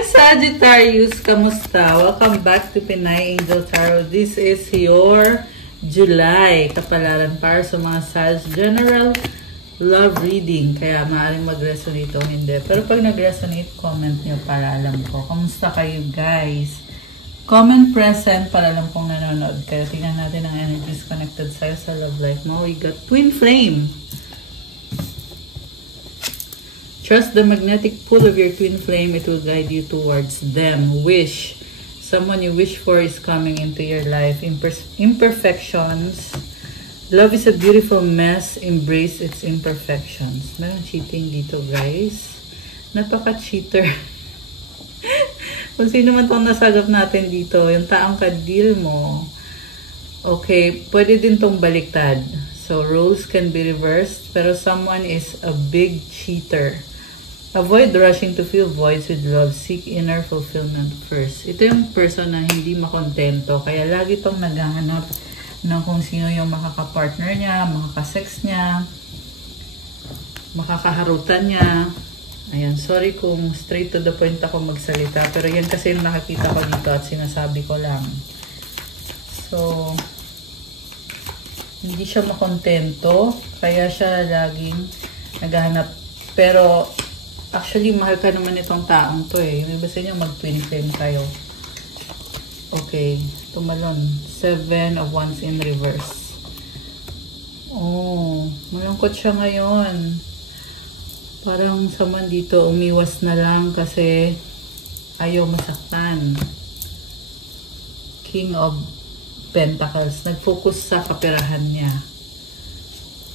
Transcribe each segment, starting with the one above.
Hi Sagittarius! Kamusta? Welcome back to Pinay Angel Tarot. This is your July kapalaran para sa mga Sag general love reading. Kaya maaaring mag-resonate o hindi. Pero pag nag-resonate, comment nyo para alam ko. Kamusta kayo guys? Comment present para alam kong nanonood kayo. Tingnan natin ang energies connected sa'yo sa love life mo. We got Twin Flame. Trust the magnetic pull of your twin flame. It will guide you towards them. Wish. Someone you wish for is coming into your life. Imperfections. Love is a beautiful mess. Embrace its imperfections. Meron cheating dito, guys. Napaka-cheater. Kung sino man itong nasagap natin dito, yung taong kadil mo. Okay, pwede din itong baliktad. So, roles can be reversed. Pero someone is a big cheater. Avoid rushing to fill voids with love. Seek inner fulfillment first. Ito yung person na hindi makontento. Kaya lagi itong naghahanap ng kung sino yung makakapartner niya, makakasex niya, makakaharutan niya. Ayan, sorry kung straight to the point ako magsalita. Pero yan kasi yung nakakita ko dito at sinasabi ko lang. So, hindi siya makontento. Kaya siya laging naghahanap. Pero, actually, mahal ka naman itong taong to eh. Yung iba sa inyo, mag-twin flame kayo. Okay. Tumalon. 7 of Wands in reverse. Oh, malungkot siya ngayon. Parang saman dito, umiwas na lang kasi ayaw masaktan. King of Pentacles. Nag-focus sa kapirahan niya.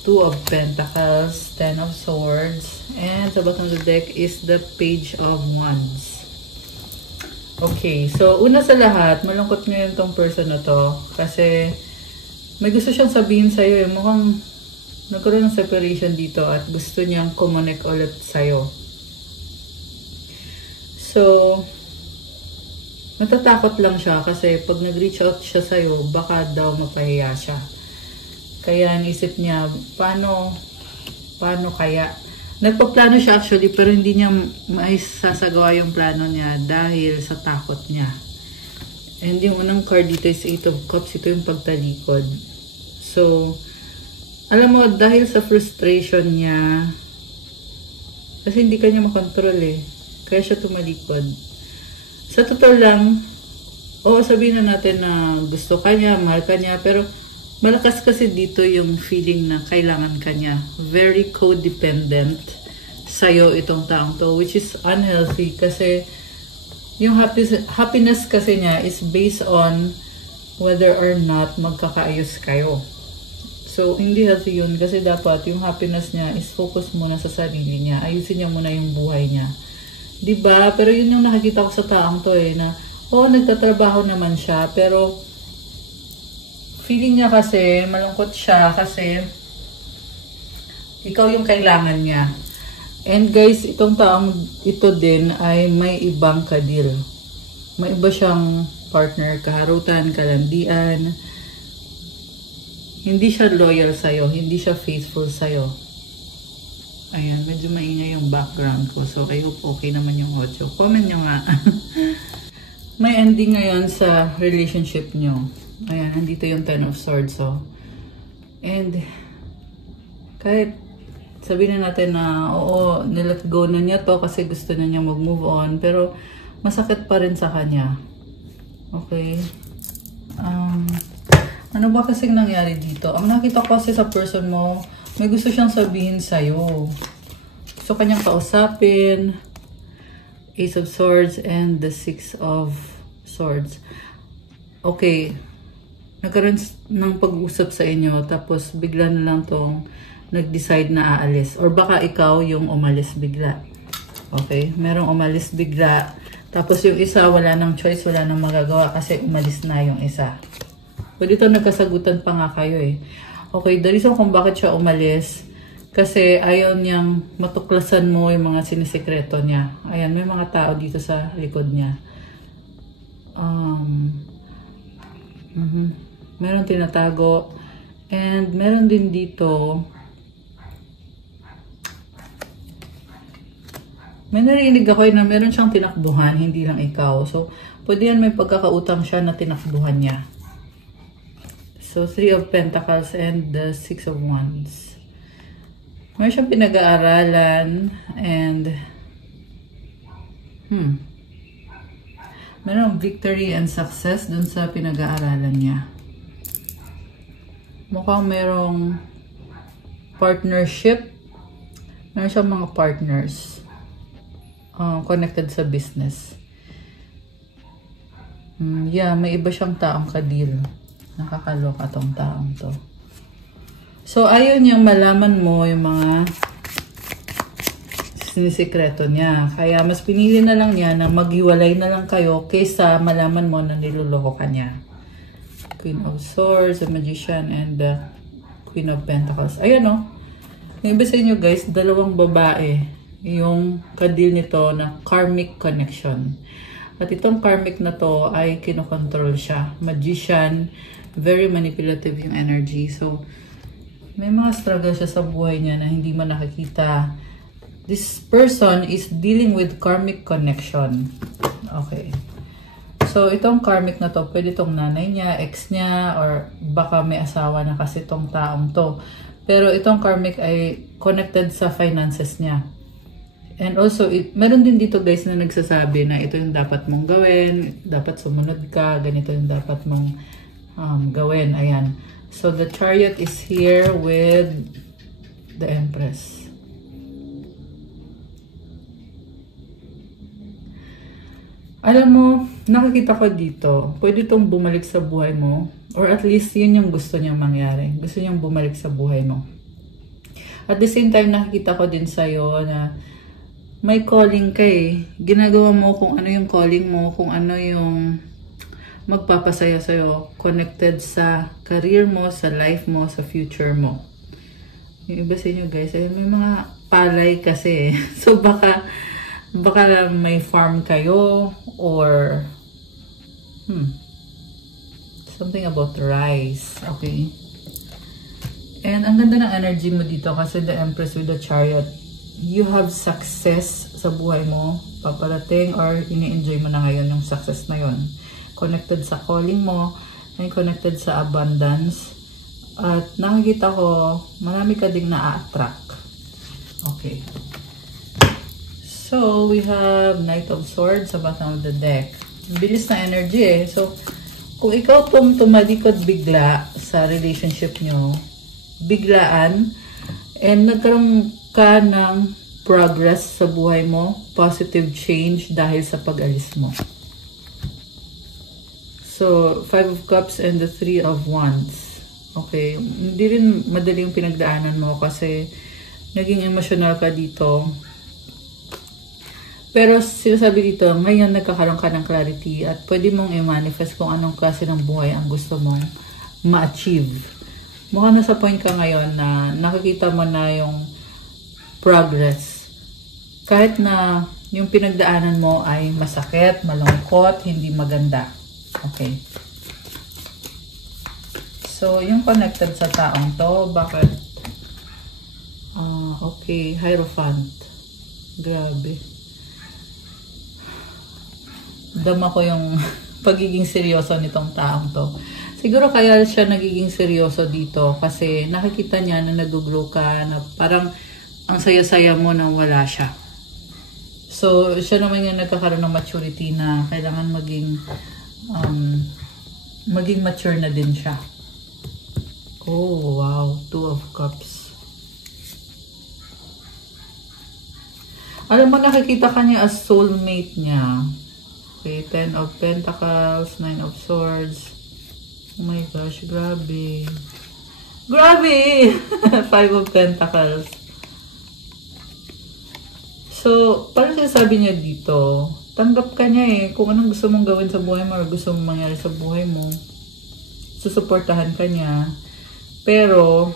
2 of Pentacles, 10 of Swords, and sa bottom of the deck is the Page of Wands. Okay, so una sa lahat, malungkot ngayon tong person na to kasi may gusto siyang sabihin sa'yo. Mukhang nagkaroon ng separation dito at gusto niyang kumonek ulit sa'yo. So, natatakot lang siya kasi pag nag-reach out siya sa'yo, baka daw mapahiya siya. Kaya naisip niya, paano kaya? Nagpaplano siya actually, pero hindi niya maisasagawa yung plano niya dahil sa takot niya. And yung unang card dito is 8 of Cups. Ito yung pagtalikod. So, alam mo, dahil sa frustration niya, kasi hindi kanya makontrol eh. Kaya siya tumalikod. Sa totoo lang, sabihin na natin na gusto ka niya, mahal ka niya, pero malakas kasi dito yung feeling na kailangan ka niya. Very codependent sa'yo itong taong to, which is unhealthy kasi yung happiness kasi niya is based on whether or not magkakaayos kayo. So, hindi healthy yun kasi dapat yung happiness niya is focus muna sa sarili niya. Ayusin niya muna yung buhay niya. Diba? Pero yun yung nakikita ko sa taong to eh, na nagtatrabaho naman siya, pero feeling niya kasi, malungkot siya kasi ikaw yung kailangan niya. And guys, itong taong ito din ay may ibang kadil. May iba siyang partner, kaharutan, kalandian. Hindi siya loyal sa'yo, hindi siya faithful sa'yo. Ayan, medyo maingay yung background ko. So, I hope okay naman yung audio. Comment nyo nga. May ending ngayon sa relationship nyo. Ayan, nandito yung 10 of Swords, oh. And, kahit sabihin na natin na, nilet go na niya to kasi gusto na niya mag-move on, pero masakit pa rin sa kanya. Okay? Ano ba kasing nangyari dito? Ang nakita ko kasi sa person mo, may gusto siyang sabihin sa'yo. Gusto kanyang kausapin. Ace of Swords and the 6 of Swords. Okay. Nagkaroon ng pag-usap sa inyo, tapos bigla na lang tong nag-decide na aalis. Or baka ikaw yung umalis bigla. Okay? Merong umalis bigla. Tapos yung isa, wala nang choice, wala nang magagawa kasi umalis na yung isa. Pwede ito nagkasagutan pa nga kayo eh. Okay, the reason kung bakit siya umalis, kasi ayaw niyang matuklasan mo yung mga sinisekreto niya. Ayan, may mga tao dito sa likod niya. Meron tinatago. And meron din dito May narinig ako na meron siyang tinakbuhan, hindi lang ikaw. So, pwede yan may pagkakautang siya na tinakbuhan niya. So, 3 of Pentacles and the 6 of Wands. Meron siyang pinag-aaralan and merong victory and success dun sa pinag-aaralan niya. Mukhang merong partnership. Meron siyang mga partners connected sa business. Yeah, may iba siyang taong kadil. Nakakaloka tong taong to. So, ayaw niyang malaman mo yung mga sinisikreto niya. Kaya mas pinili na lang niya na maghiwalay na lang kayo kaysa malaman mo na niloloko ka niya. Queen of Swords, the Magician, and the Queen of Pentacles. Ayan o. Yung iba sa inyo guys, dalawang babae yung kadil nito na karmic connection. At itong karmic na to ay kinokontrol siya. Magician, very manipulative yung energy. So, may mga struggle siya sa buhay niya na hindi man nakikita. This person is dealing with karmic connection. Okay. So, itong karmic na to, pwede itong nanay niya, ex niya, or baka may asawa na kasi itong taong to. Pero itong karmic ay connected sa finances niya. And also, meron din dito guys na nagsasabi na ito yung dapat mong gawin, dapat sumunod ka, ganito yung dapat mong gawin. Ayan. So, the Chariot is here with the Empress. Alam mo, nakikita ko dito, pwede itong bumalik sa buhay mo, or at least yun yung gusto niyang mangyari. Gusto niyang bumalik sa buhay mo. At the same time, nakikita ko din sa'yo na may calling ka eh. Ginagawa mo kung ano yung calling mo, kung ano yung magpapasaya sa'yo, connected sa career mo, sa life mo, sa future mo. Yung iba sa inyo guys, ay may mga palay kasi. So baka may farm kayo or something about rice. Okay. And ang ganda ng energy mo dito kasi the Empress with the Chariot. You have success sa buhay mo, paparating or ini-enjoy mo na ngayon yung success na yon. Connected sa calling mo, and connected sa abundance. At nakikita ko, marami ka ding na-attract. Okay. So, we have Knight of Swords sa bottom of the deck. Bilis na energy eh. So, kung ikaw tong tumalikod bigla sa relationship nyo, biglaan, and nagkaroon ka ng progress sa buhay mo, positive change dahil sa pag-alis mo. So, 5 of Cups and the 3 of Wands. Okay, hindi rin madali yung pinagdaanan mo kasi naging emotional ka dito. Pero sinasabi dito, ngayon nagkakaroon ka ng clarity at pwede mong i-manifest kung anong klase ng buhay ang gusto mong ma-achieve. Mukhang nasa point ka ngayon na nakikita mo na yung progress. Kahit na yung pinagdaanan mo ay masakit, malungkot, hindi maganda. Okay. So, yung connected sa taong to, bakit? Okay, Hierophant. Grabe. Dama ko yung pagiging seryoso nitong taong to. Siguro kaya siya nagiging seryoso dito kasi nakikita niya na nag-grow ka, na parang ang saya-saya mo nang wala siya. So, siya naman yung nagkakaroon ng maturity na kailangan maging mature na din siya. Oh, wow. 2 of Cups. Alam mo, nakikita ka niya as soulmate niya. Okay, 10 of Pentacles, 9 of Swords. Oh my gosh, grabe. Grabe! 5 of Pentacles. So, parang sinasabi niya dito, tanggap ka niya eh. Kung anong gusto mong gawin sa buhay mo or gusto mong mangyari sa buhay mo, susuportahan ka niya. Pero,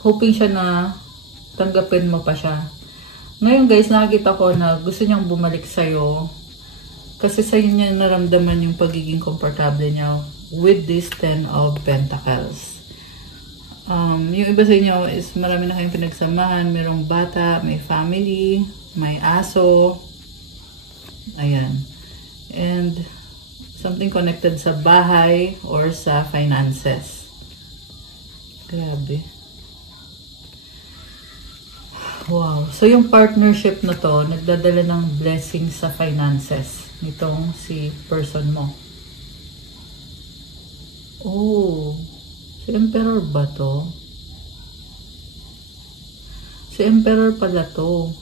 hoping siya na tanggapin mo pa siya. Ngayon guys, nakikita ko na gusto niyang bumalik sa'yo. Kasi sa'yo niya naramdaman yung pagiging komportable niya with this 10 of Pentacles. Yung iba sa inyo is marami na kayong pinagsamahan, merong bata, may family, may aso, ayan. And something connected sa bahay or sa finances. Grabe. Wow. So, yung partnership na to, nagdadala ng blessings sa finances nitong si person mo. Oh. Si Emperor ba to? Si Emperor pala to.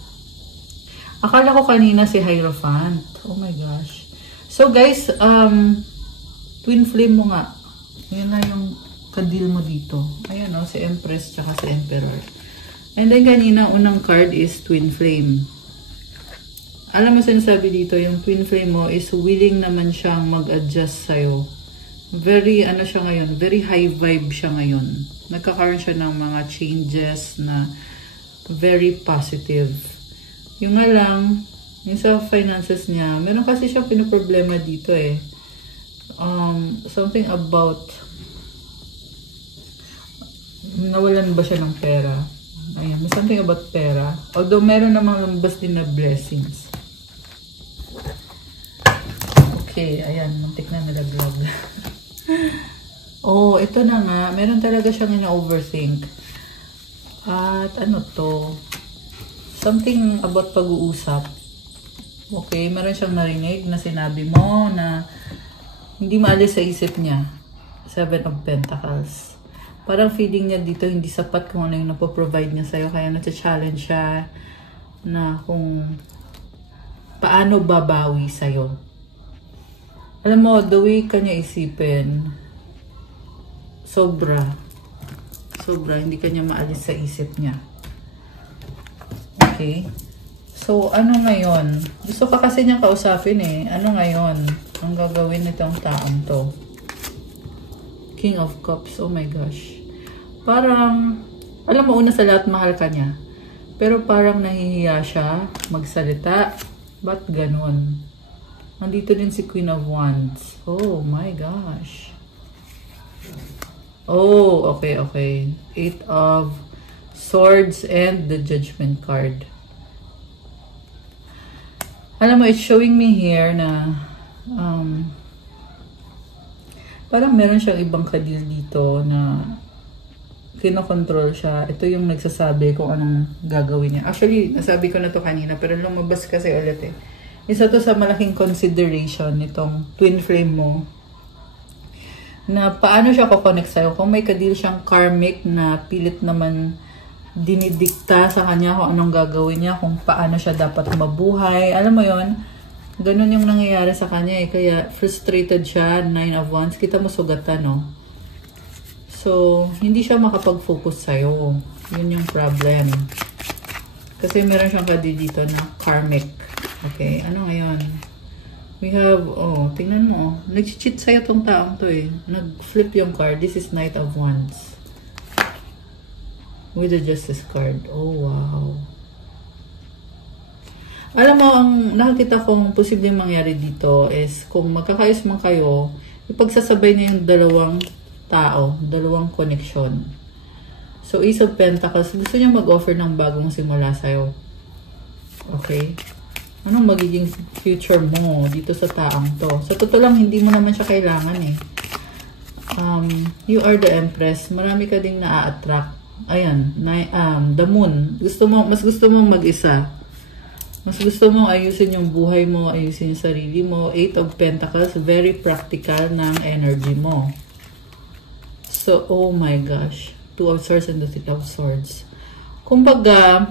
Akala ko kanina si Hierophant. Oh my gosh. So, guys, twin flame mo nga. Yan na yung kadil mo dito. Ayan o, si Empress tsaka si Emperor. And then kanina, unang card is Twin Flame. Alam mo sinasabi dito, yung Twin Flame mo is willing naman siyang mag-adjust sa'yo. Very, ano siya ngayon, very high vibe siya ngayon. Nagkakaroon siya ng mga changes na very positive. Yung nga lang, yung sa finances niya, meron kasi siya pinoproblema dito eh. Something about, nawalan ba siya ng pera? Ayan, may something about pera. Although, meron namang lumabas din na blessings. Okay, ayan. Muntik na nalaglag. Oh, ito na nga. Meron talaga siyang ina-overthink. At ano to? Something about pag-uusap. Okay, meron siyang narinig na sinabi mo na hindi maalis sa isip niya. 7 of Pentacles. Parang feeling niya dito hindi sapat kung ano yung napoprovide niya sa'yo. Kaya nasa-challenge siya na kung paano babawi sa'yo. Alam mo, the way kanya isipin, sobra, hindi kanya maalis sa isip niya. Okay? So, ano ngayon? Gusto ka kasi niyang kausapin eh. Ano ngayon? Ang gagawin nitong taong to? King of Cups. Oh my gosh. Parang, alam mo, una sa lahat, mahal ka niya. Pero parang nahihiya siya magsalita. Ba't ganun? Nandito din si Queen of Wands. Oh my gosh. Oh, okay. 8 of Swords and the Judgment card. Alam mo, it's showing me here na parang meron siyang ibang kadil dito na kinokontrol siya. Ito yung nagsasabi kung anong gagawin niya. Actually, nasabi ko na to kanina pero lumabas kasi ulit eh. Isa to sa malaking consideration nitong twin flame mo na paano siya kukonect sa'yo. Kung may kadil siyang karmic na pilit naman dinidikta sa kanya kung anong gagawin niya, kung paano siya dapat mabuhay. Alam mo yon, ganun yung nangyayari sa kanya eh. Kaya frustrated siya, 9 of Wands. Kita mo sugatan, no? So, hindi siya makapag-focus sa'yo. Yun yung problem. Kasi meron siyang kadil dito na karmic. Okay, ano ngayon? We have, oh, tingnan mo. Nag-cheat sa'yo tong taong to eh. Nag-flip yung card. This is Knight of Wands. With the Justice card. Oh, wow. Alam mo, ang nakakita kong posibleng mangyari dito is kung magkakayos man kayo, ipagsasabay na yung dalawang tao, dalawang connection. So, Ace of Pentacles, gusto niya mag-offer ng bagong simula sa'yo. Okay? Anong magiging future mo dito sa taong to? Sa totoo lang, hindi mo naman siya kailangan eh. You are the Empress. Marami ka ding na-attract. Ayan, the Moon. Mas gusto mong mag-isa. Mas gusto mong ayusin yung buhay mo, ayusin yung sarili mo. 8 of Pentacles, very practical ng energy mo. So, oh my gosh. 2 of Swords and the 3 of Swords. Kumbaga,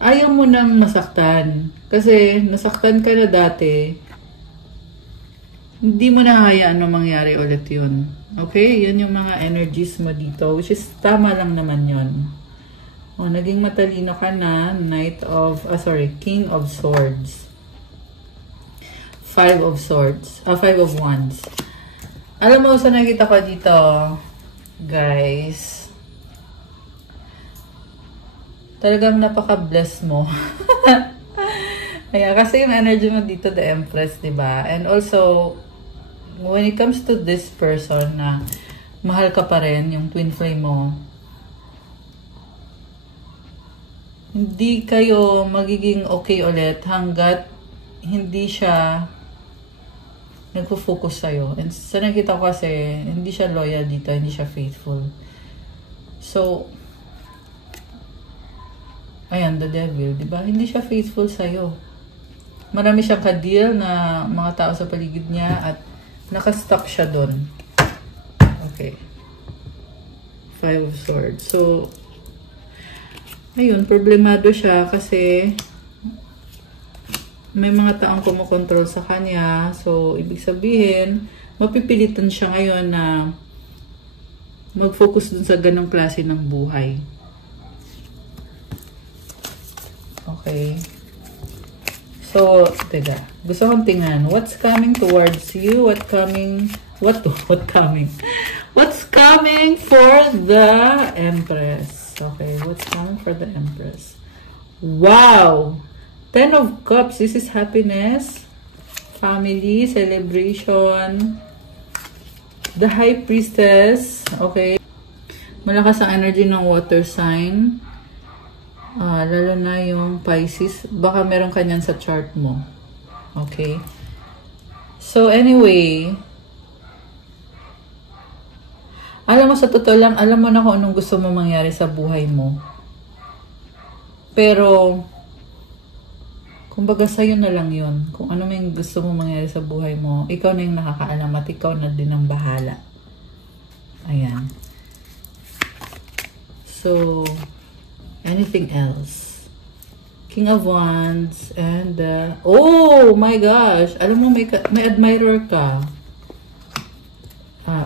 ayaw mo nang masaktan. Kasi, nasaktan ka na dati. Hindi mo na hayaan na mangyari ulit yun. Okay? Yan yung mga energies mo dito. Which is, tama lang naman yun. O, naging matalino ka na. King of Swords. 5 of Swords. 5 of Wands. Alam mo, sa nakita ko dito, guys, talagang napaka-bless mo. Kaya, kasi yung energy mo dito, the Empress, diba? And also, when it comes to this person na mahal ka pa rin, yung twin flame mo, hindi kayo magiging okay ulit hanggat hindi siya nagpo-focus sa'yo. And sa nakita ko kasi, hindi siya loyal dito, hindi siya faithful. So, ayan, the devil, diba? Hindi siya faithful sa'yo. Marami siyang ka-deal na mga tao sa paligid niya at nakastuck siya doon. Okay. 5 of Swords. So, ayun, problemado siya kasi may mga taong kumokontrol sa kanya. So, ibig sabihin, mapipilitan siya ngayon na mag-focus dun sa ganong klase ng buhay. Okay. So, teka. Gusto kong tingnan. What's coming towards you? What's coming for the Empress? Okay, what's coming for the Empress? Wow! 10 of Cups. This is happiness, family, celebration. The High Priestess. Okay. Malakas ang energy ng water sign. Lalo na yung Pisces. Baka meron kanyan sa chart mo. Okay. So, anyway, alam mo, sa totoo lang, alam mo na kung anong gusto mo mangyari sa buhay mo. Pero, kumbaga sa'yo na lang yun. Kung ano may gusto mo mangyari sa buhay mo, ikaw na yung nakakaalam at ikaw na din ang bahala. Ayan. So, anything else? King of Wands and oh my gosh! Alam mo, may admirer ka.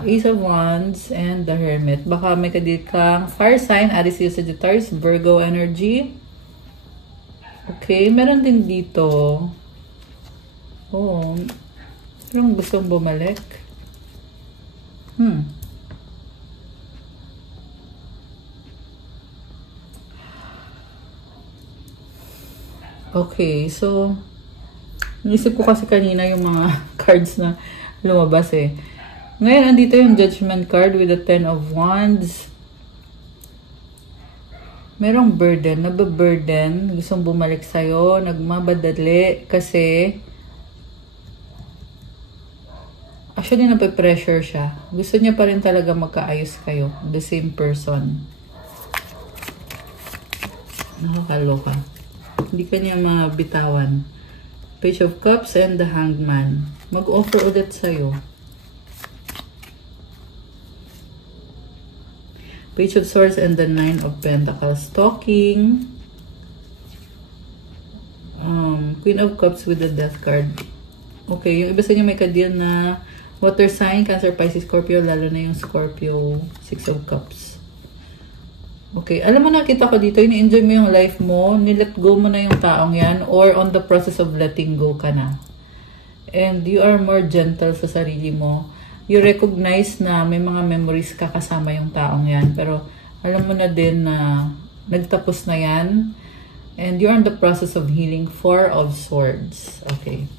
Ace of Wands and the Hermit. Baka may kadit kang fire sign, Aries, Leo, Sagittarius, Virgo energy. Okay, meron din dito. Oh, parang gustong bumalik. Okay, so naisip ko kasi kanina yung mga cards na lumabas eh. Ngayon, andito yung Judgment card with the 10 of Wands. Merong burden, nababurden, gustong bumalik sa'yo, nagmabadali kasi actually nape-pressure siya. Gusto niya pa rin talaga magkaayos kayo, the same person. Nakakaloka. Hindi ka niya mabitawan. Page of Cups and the Hanged Man. Mag-offer ulit sa'yo. Page of Swords and the 9 of Pentacles. Talking. Queen of Cups with the Death card. Okay, yung iba sa inyo may ka-deal na water sign, Cancer, Pisces, Scorpio, lalo na yung Scorpio, 6 of Cups. Okay, alam mo, nakita ko dito, ini-enjoy mo yung life mo, nilet go mo na yung taong yan, or on the process of letting go ka na. And you are more gentle sa sarili mo. You recognize na may mga memories ka kasama yung taong yan. Pero alam mo na din na nagtapos na yan. And you're in the process of healing. 4 of Swords. Okay.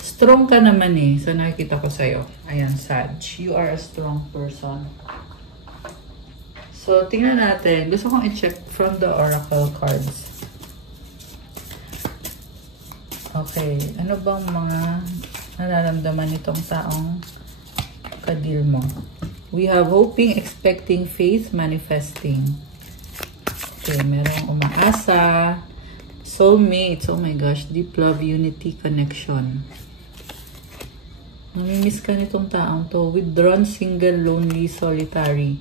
Strong ka naman eh. So nakikita ko sa'yo. Ayan, Sag. You are a strong person. So tingnan natin. Gusto kong i-check from the oracle cards. Okay. Ano bang mga nararamdaman nitong taong ka-deal mo? We have hoping, expecting, faith, manifesting. Okay, merong umaasa, soulmates, oh my gosh, deep love, unity, connection. Namimiss ka nitong taong to. Withdrawn, single, lonely, solitary.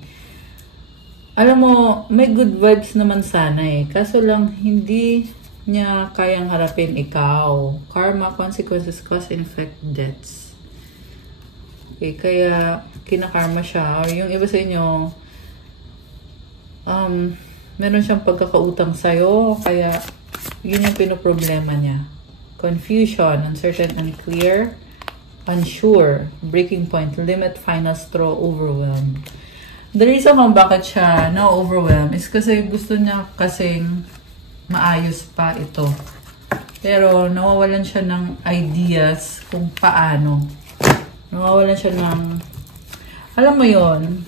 Alam mo, may good vibes naman sana eh. Kaso lang, hindi niya kayang harapin ikaw. Karma, consequences, cause and effect, debts. Okay, kaya kinakarma siya. Or yung iba sa inyo, meron siyang pagkakautang sa'yo, kaya yun yung pinoproblema niya. Confusion, uncertain, unclear, unsure, breaking point, limit, final straw, overwhelmed. The reason kung bakit siya na-overwhelmed is kasi gusto niya kasing maayos pa ito. Pero nawawalan siya ng ideas kung paano. Nawawalan siya ng, alam mo yon,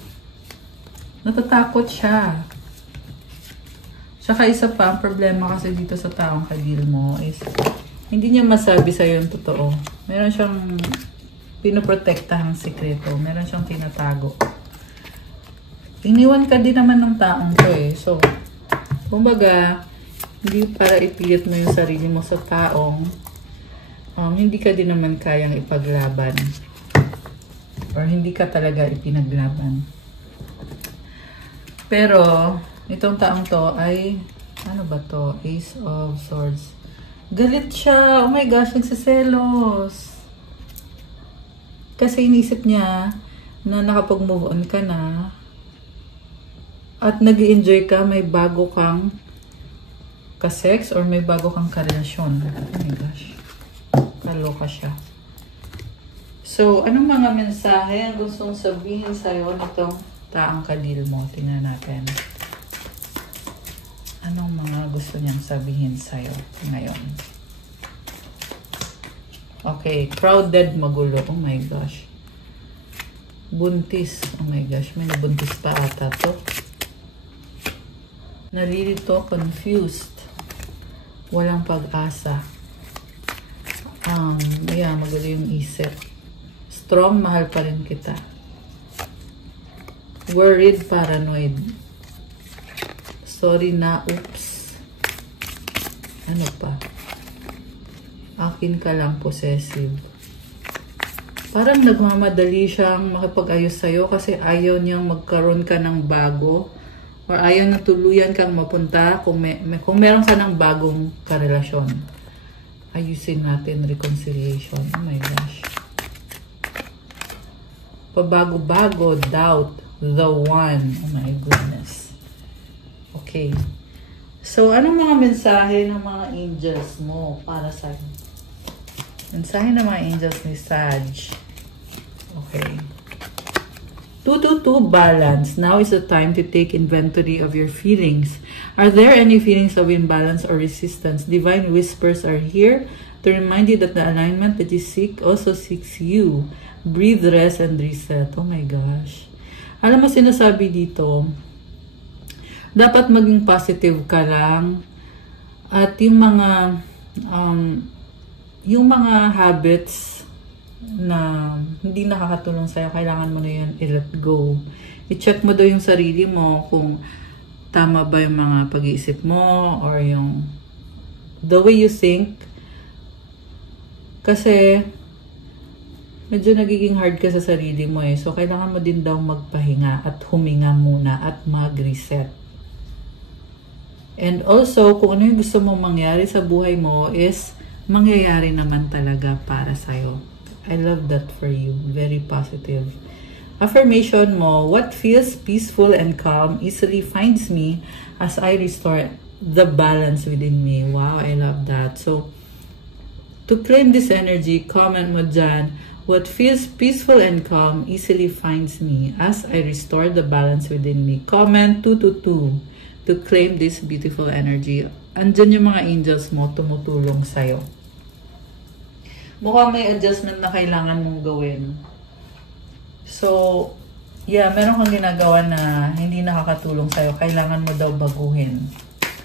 Natatakot siya. Saka isa pa, ang problema kasi dito sa taong kadil mo is hindi niya masabi sa'yo yung totoo. Meron siyang pinoprotektahang sikreto. Meron siyang tinatago. Iniwan ka din naman ng taong to eh. So, kumbaga, hindi para ipilit mo yung sarili mo sa taong hindi ka din naman kayang ipaglaban. Or hindi ka talaga ipinaglaban. Pero, itong taong to ay, ano ba to? Ace of Swords. Galit siya. Oh my gosh, nagsiselos. Kasi inisip niya na nakapag-move on ka na. At nag-enjoy ka, may bago kang ka-sex or may bago kang karelasyon. Oh my gosh. Kaloka siya. So, anong mga mensahe ang gustong sabihin sa'yo nitong taong kadil mo? Tingnan natin. Anong mga gusto niyang sabihin sa'yo ngayon? Okay, crowded, magulo. Oh my gosh. Buntis. Oh my gosh, may nabuntis pa ata to. Nalilito, confused. Walang pag-asa. Yeah, magulo yung isip. Strong, mahal pa rin kita. Worried, paranoid. Sorry na, oops. Ano pa? Akin ka lang, possessive. Parang nagmamadali siyang makipag-ayos sa'yo kasi ayaw niyang magkaroon ka ng bago or ayaw na tuluyan kang mapunta kung meron ka ng bagong karelasyon. Ayusin natin, reconciliation. Oh my gosh. Pabago-bago, doubt, the one. Oh my goodness. Okay. So, anong mga mensahe ng mga angels mo para sa'yo? Mensahe ng mga angels ni Sag. Okay. 222 balance. Now is the time to take inventory of your feelings. Are there any feelings of imbalance or resistance? Divine whispers are here to remind you that the alignment that you seek also seeks you. Breathe, rest, and reset. Oh my gosh. Alam mo, sinasabi dito, dapat maging positive ka lang at yung mga habits na hindi nakakatulong sa'yo, kailangan mo na yun i-let go. I-check mo daw yung sarili mo kung tama ba yung mga pag-iisip mo or yung the way you think. Kasi medyo nagiging hard ka sa sarili mo eh. So, kailangan mo din daw magpahinga at huminga muna at mag-reset. And also, kung ano yung gusto mong mangyari sa buhay mo is mangyayari naman talaga para sa'yo. I love that for you. Very positive. Affirmation mo, what feels peaceful and calm easily finds me as I restore the balance within me. Wow, I love that. So, to claim this energy, comment mo dyan, what feels peaceful and calm easily finds me as I restore the balance within me. Comment 222 to claim this beautiful energy. Andyan yung mga angels mo tumutulong sa'yo. Mukhang may adjustment na kailangan mong gawin. So, yeah, meron kang ginagawa na hindi nakakatulong sa'yo. Kailangan mo daw baguhin.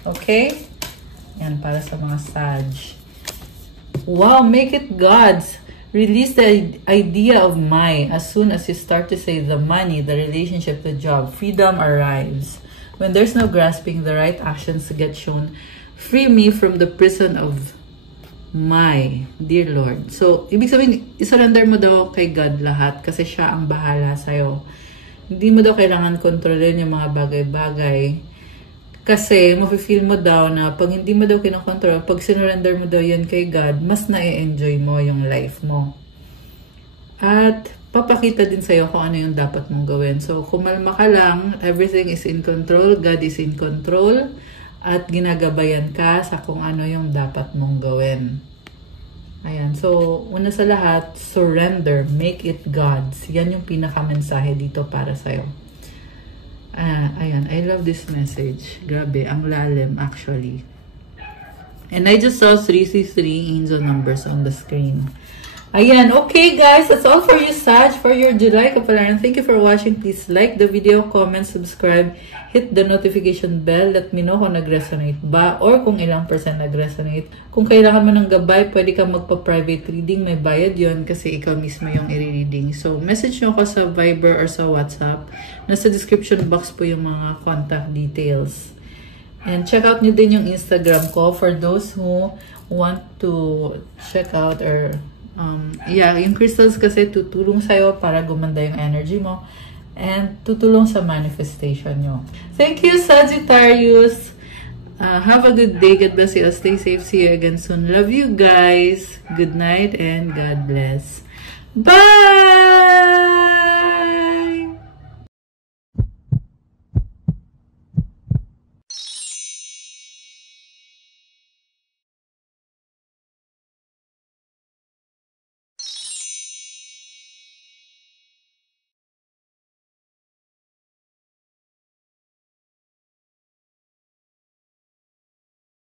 Okay? Yan, para sa mga Sag. Wow, make it God's. Release the idea of my. As soon as you start to say the money, the relationship, the job, freedom arrives. When there's no grasping, the right actions get shown. Free me from the prison of my, dear Lord. So, ibig sabihin, isurrender mo daw kay God lahat kasi siya ang bahala sa'yo. Hindi mo daw kailangan kontrolin yung mga bagay-bagay. Kasi, mafe-feel mo daw na pag hindi mo daw kinokontrol, pag sinurrender mo daw yan kay God, mas na-enjoy mo yung life mo. At, papakita din sa'yo kung ano yung dapat mong gawin. So, kumalma ka lang, everything is in control, God is in control, at ginagabayan ka sa kung ano yung dapat mong gawin. Ayan. So, una sa lahat, surrender. Make it God's. Yan yung pinaka-mensahe dito para sa'yo. Ayan. I love this message. Grabe. Ang lalim, actually. And I just saw 333 angel numbers on the screen. Ayan, okay guys, that's all for you, Sag, for your July Kapalaran. Thank you for watching. Please like the video, comment, subscribe, hit the notification bell. Let me know kung nag-resonate ba or kung ilang percent nag-resonate. Kung kailangan mo ng gabay, pwede kang magpa-private reading. May bayad yon kasi ikaw mismo yung i-reading. So, message nyo ako sa Viber or sa WhatsApp. Nasa description box po yung mga contact details. And check out nyo din yung Instagram ko for those who want to check out or yung crystals kasi tutulong sa'yo para gumanda yung energy mo and tutulong sa manifestation nyo. Thank you, Sagittarius. Have a good day. God bless you. Stay safe. See you again soon. Love you guys. Good night and God bless. Bye!